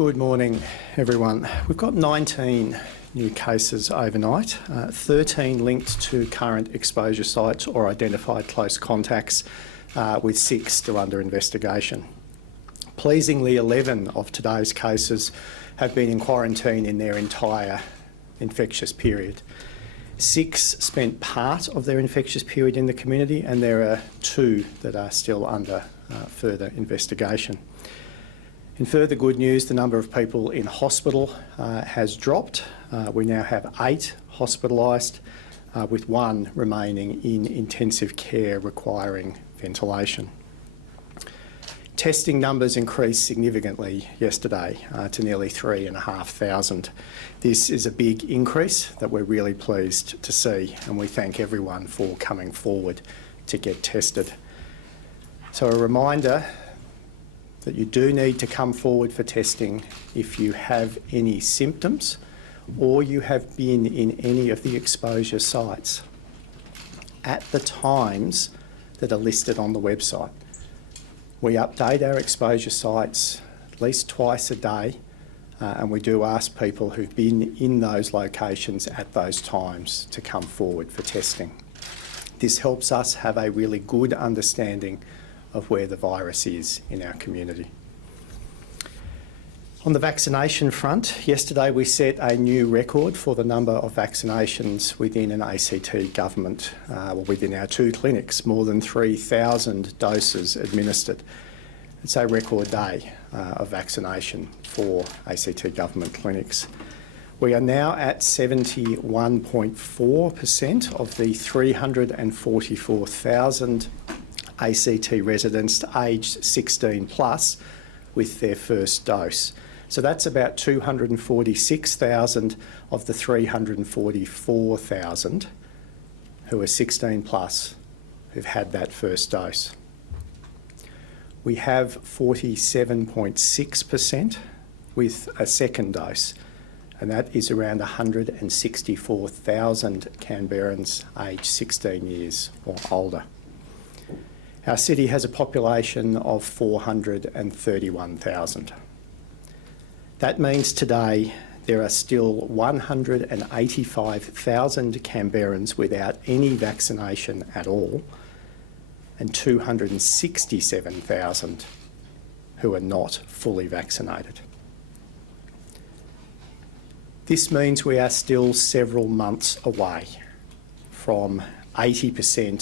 Good morning, everyone. We've got 19 new cases overnight, 13 linked to current exposure sites or identified close contacts, with 6 still under investigation. Pleasingly, 11 of today's cases have been in quarantine in their entire infectious period. 6 spent part of their infectious period in the community, and there are 2 that are still under further investigation. In further good news, the number of people in hospital has dropped. We now have 8 hospitalised, with 1 remaining in intensive care requiring ventilation. Testing numbers increased significantly yesterday to nearly 3,500. This is a big increase that we're really pleased to see, and we thank everyone for coming forward to get tested. So a reminder that you do need to come forward for testing if you have any symptoms or you have been in any of the exposure sites at the times that are listed on the website. We update our exposure sites at least twice a day, and we do ask people who've been in those locations at those times to come forward for testing. This helps us have a really good understanding of where the virus is in our community. On the vaccination front, yesterday we set a new record for the number of vaccinations within an ACT government, within our 2 clinics, more than 3,000 doses administered. It's a record day of vaccination for ACT government clinics. We are now at 71.4% of the 344,000 ACT residents aged 16 plus with their first dose. So that's about 246,000 of the 344,000 who are 16 plus who've had that first dose. We have 47.6% with a second dose, and that is around 164,000 Canberrans aged 16 years or older. Our city has a population of 431,000. That means today there are still 185,000 Canberrans without any vaccination at all, and 267,000 who are not fully vaccinated. This means we are still several months away from 80%